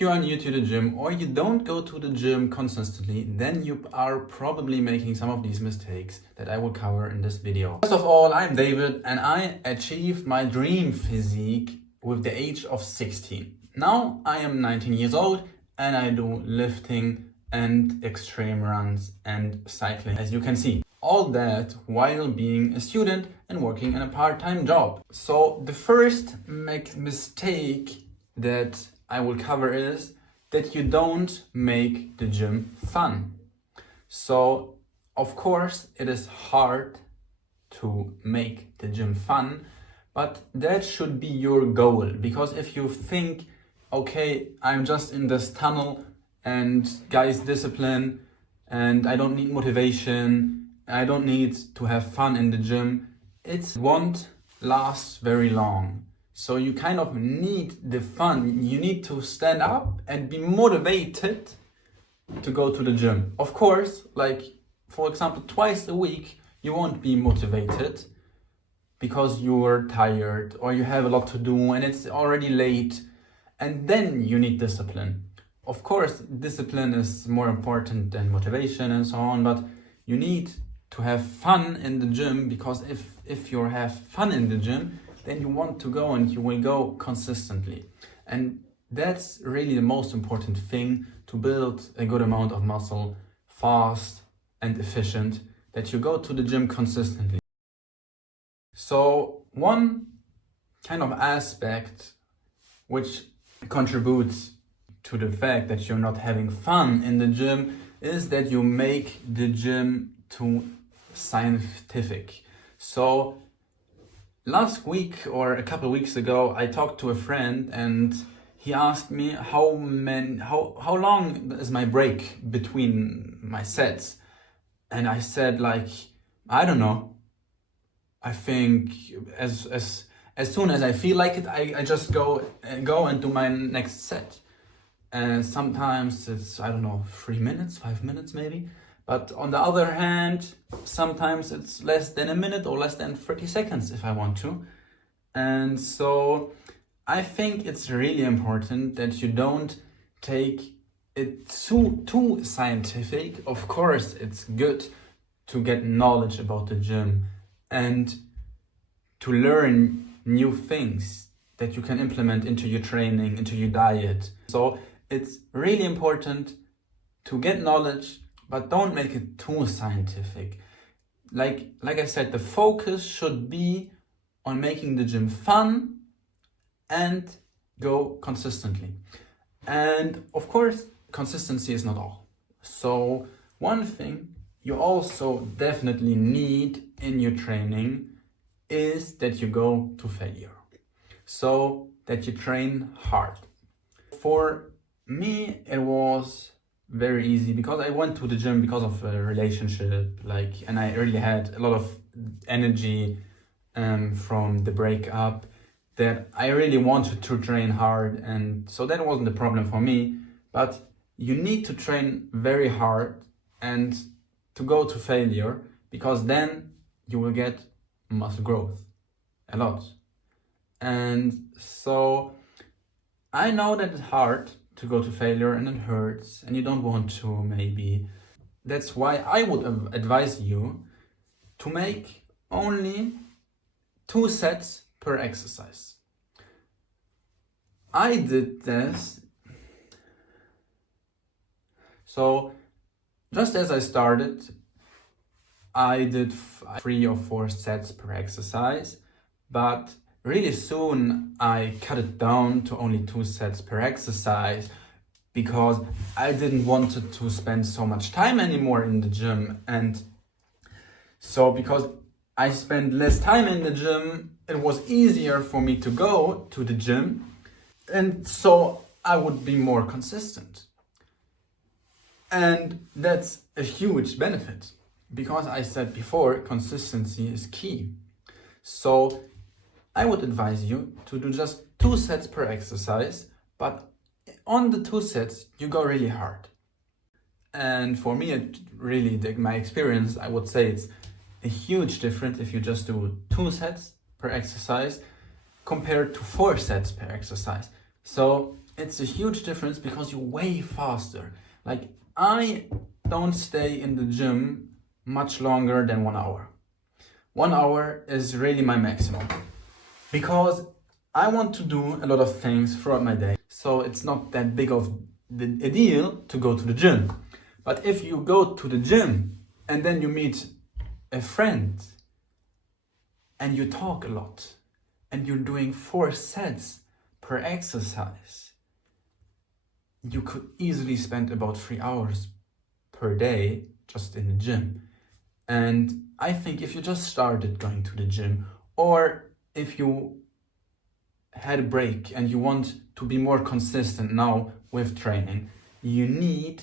If you are new to the gym or you don't go to the gym consistently, then you are probably making some of these mistakes that I will cover in this video. First of all, I'm David and I achieved my dream physique with the age of 16. Now I am 19 years old and I do lifting and extreme runs and cycling, as you can see. All that while being a student and working in a part-time job. So the first mistake that I will cover is that you don't make the gym fun. So of course it is hard to make the gym fun, but that should be your goal. Because if you think, okay, I'm just in this tunnel and guys, discipline, and I don't need motivation, I don't need to have fun in the gym, it won't last very long. So you kind of need the fun. You need to stand up and be motivated to go to the gym. Of course, like for example, twice a week, you won't be motivated because you're tired or you have a lot to do and it's already late, and then you need discipline. Of course, discipline is more important than motivation and so on, but you need to have fun in the gym, because if you have fun in the gym, then you want to go and you will go consistently. And that's really the most important thing to build a good amount of muscle fast and efficient, that you go to the gym consistently. So one kind of aspect which contributes to the fact that you're not having fun in the gym is that you make the gym too scientific. So last week or a couple of weeks ago, I talked to a friend and he asked me how long is my break between my sets, and I said, like, I don't know. I think as soon as I feel like it, I just go and do my next set. And sometimes it's, I don't know, 3 minutes, 5 minutes maybe. But on the other hand, sometimes it's less than a minute or less than 30 seconds if I want to. And so I think it's really important that you don't take it too scientific. Of course, it's good to get knowledge about the gym and to learn new things that you can implement into your training, into your diet. So it's really important to get knowledge, but don't make it too scientific. Like I said, the focus should be on making the gym fun and go consistently. And of course, consistency is not all. So one thing you also definitely need in your training is that you go to failure. So that you train hard. For me, it was very easy because I went to the gym because of a relationship, and I really had a lot of energy from the breakup, that I really wanted to train hard, and so that wasn't the problem for me. But you need to train very hard and to go to failure, because then you will get muscle growth a lot. And so I know that it's hard to go to failure and it hurts and you don't want to, maybe. That's why I would advise you to make only 2 sets per exercise. I did this. So just as I started, I did 3 or 4 sets per exercise, but really soon I cut it down to only 2 sets per exercise, because I didn't want to spend so much time anymore in the gym. And so because I spent less time in the gym, it was easier for me to go to the gym, and so I would be more consistent. And that's a huge benefit, because I said before, consistency is key. So I would advise you to do just 2 sets per exercise, but on the 2 sets, you go really hard. And for me, my experience, I would say it's a huge difference if you just do 2 sets per exercise compared to 4 sets per exercise. So it's a huge difference because you're way faster. Like, I don't stay in the gym much longer than 1 hour. 1 hour is really my maximum because I want to do a lot of things throughout my day. So it's not that big of a deal to go to the gym. But if you go to the gym and then you meet a friend and you talk a lot and you're doing 4 sets per exercise, you could easily spend about 3 hours per day just in the gym. And I think if you just started going to the gym, or if you had a break and you want to be more consistent now with training, you need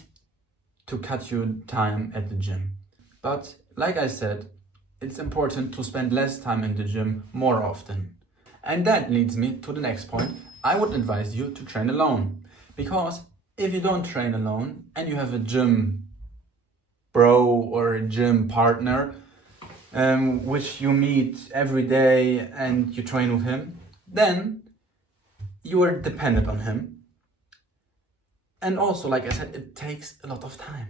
to cut your time at the gym. But like I said, it's important to spend less time in the gym more often. And that leads me to the next point. I would advise you to train alone. Because if you don't train alone and you have a gym bro or a gym partner, which you meet every day and you train with him, then you are dependent on him. And also, like I said, it takes a lot of time.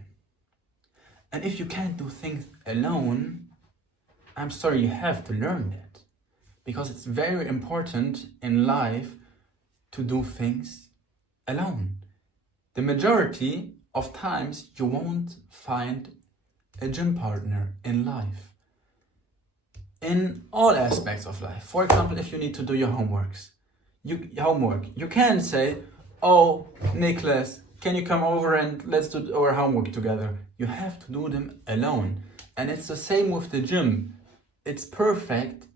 And if you can't do things alone, I'm sorry, you have to learn that. Because it's very important in life to do things alone. The majority of times you won't find a gym partner in life. In all aspects of life. For example, if you need to do your homework, you can say, oh, Nicholas, can you come over and let's do our homework together? You have to do them alone. And it's the same with the gym. It's perfect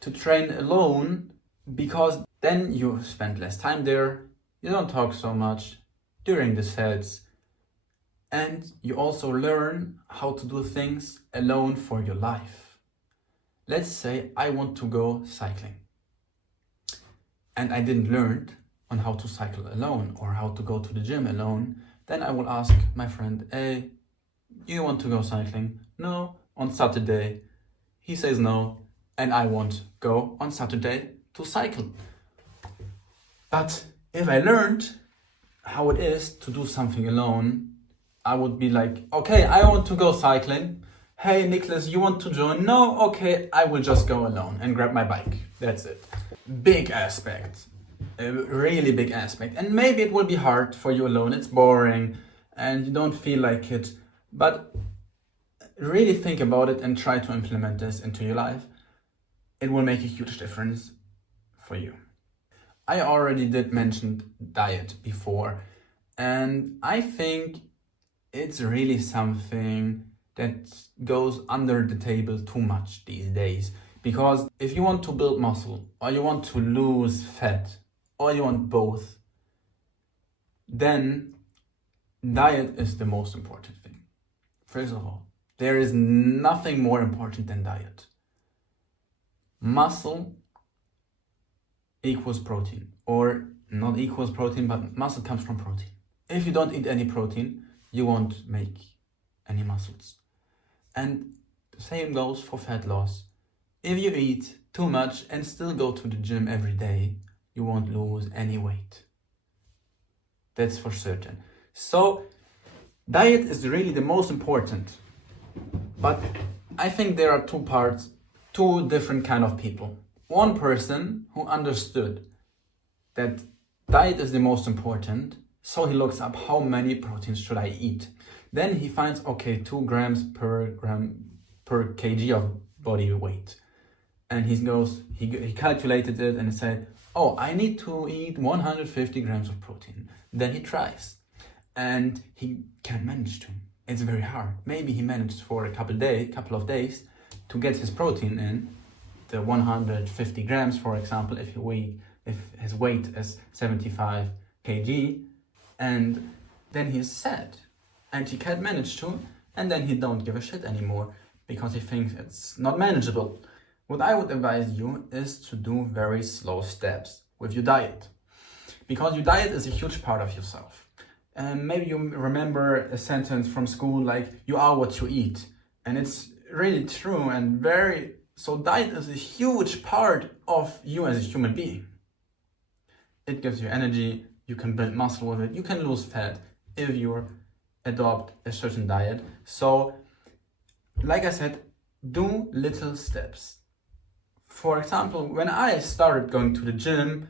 to train alone because then you spend less time there, you don't talk so much during the sets, and you also learn how to do things alone for your life. Let's say I want to go cycling and I didn't learn on how to cycle alone or how to go to the gym alone. Then I will ask my friend, hey, you want to go cycling? No, on Saturday. He says no, and I won't go on Saturday to cycle. But if I learned how it is to do something alone, I would be like, okay, I want to go cycling. Hey, Nicholas, you want to join? No, okay, I will just go alone and grab my bike. That's it. Big aspect, a really big aspect. And maybe it will be hard for you alone. It's boring and you don't feel like it. But really think about it and try to implement this into your life. It will make a huge difference for you. I already did mention diet before, and I think it's really something that goes under the table too much these days. Because if you want to build muscle, or you want to lose fat, or you want both, then diet is the most important thing. First of all, there is nothing more important than diet. Muscle equals protein, or not equals protein, but muscle comes from protein. If you don't eat any protein, you won't make any muscles. And the same goes for fat loss. If you eat too much and still go to the gym every day, you won't lose any weight. That's for certain. So diet is really the most important. But I think there are two different kind of people. One person who understood that diet is the most important, so he looks up how many proteins should I eat. Then he finds, okay, 2 grams per kg of body weight. And he calculated it and said, oh, I need to eat 150 grams of protein. Then he tries and he can't manage to. It's very hard. Maybe he managed for a couple of days to get his protein in, the 150 grams, for example, if his weight is 75 kg, and then he's sad and he can't manage to, and then he don't give a shit anymore because he thinks it's not manageable. What I would advise you is to do very slow steps with your diet, because your diet is a huge part of yourself. And maybe you remember a sentence from school like, you are what you eat. And it's really true and so diet is a huge part of you as a human being. It gives you energy, You can build muscle with it. You can lose fat if you adopt a certain diet. So, like I said, do little steps. For example, when I started going to the gym,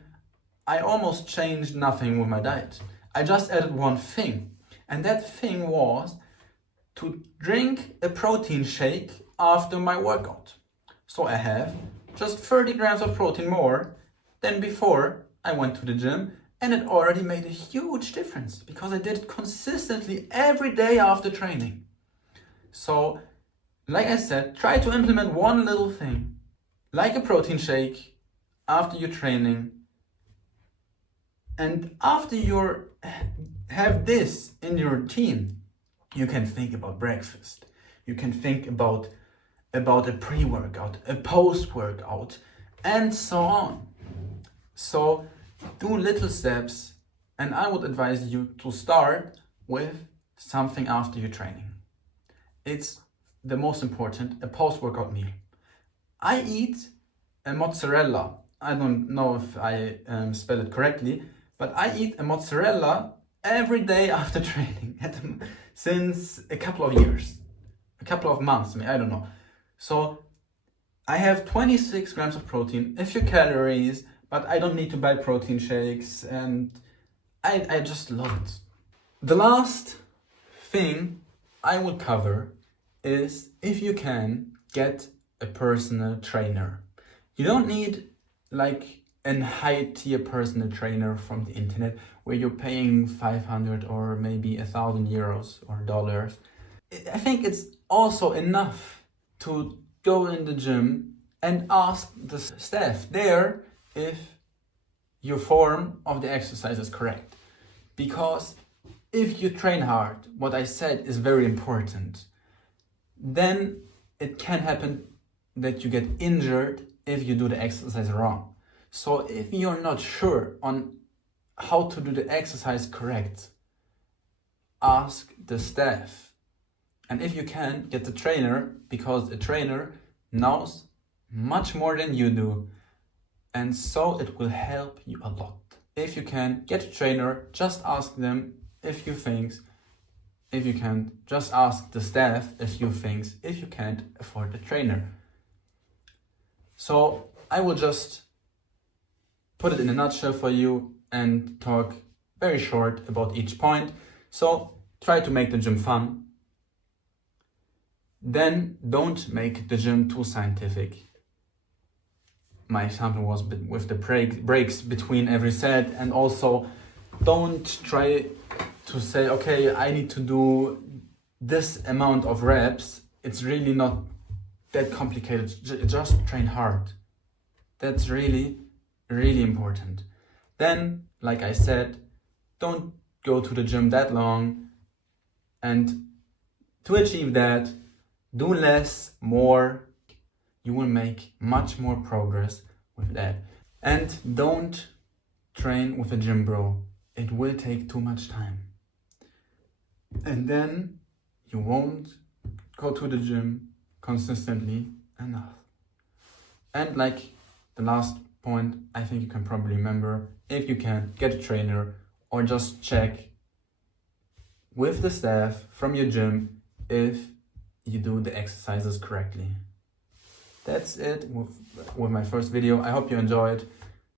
I almost changed nothing with my diet. I just added one thing, and that thing was to drink a protein shake after my workout. So I have just 30 grams of protein more than before I went to the gym, and it already made a huge difference because I did it consistently every day after training. So, like I said, try to implement one little thing, like a protein shake after your training. And after you have this in your routine, you can think about breakfast. You can think about a pre-workout, a post-workout, and so on. So do little steps, and I would advise you to start with something after your training. It's the most important, a post-workout meal. I eat a mozzarella. I don't know if I spell it correctly, but I eat a mozzarella every day after training since a couple of years, a couple of months, I don't know. So I have 26 grams of protein, a few calories, but I don't need to buy protein shakes, and I just love it. The last thing I will cover is if you can get a personal trainer. You don't need like a high-tier personal trainer from the internet where you're paying 500 or maybe 1,000 euros or dollars. I think it's also enough to go in the gym and ask the staff there if your form of the exercise is correct. Because if you train hard, what I said is very important, then it can happen that you get injured if you do the exercise wrong. So if you're not sure on how to do the exercise correct, ask the staff. And if you can, get the trainer, because the trainer knows much more than you do. And so it will help you a lot. If you can, get a trainer, just ask them a few things. If you can't, just ask the staff a few things if you can't afford a trainer. So I will just put it in a nutshell for you and talk very short about each point. So try to make the gym fun. Then don't make the gym too scientific. My example was with the breaks between every set, and also don't try to say, okay, I need to do this amount of reps. It's really not that complicated. Just train hard. That's really, really important. Then, like I said, don't go to the gym that long, and to achieve that, do less, more. You will make much more progress with that. And don't train with a gym bro. It will take too much time. And then you won't go to the gym consistently enough. And like the last point, I think you can probably remember, if you can, get a trainer or just check with the staff from your gym if you do the exercises correctly. That's it with my first video. I hope you enjoyed.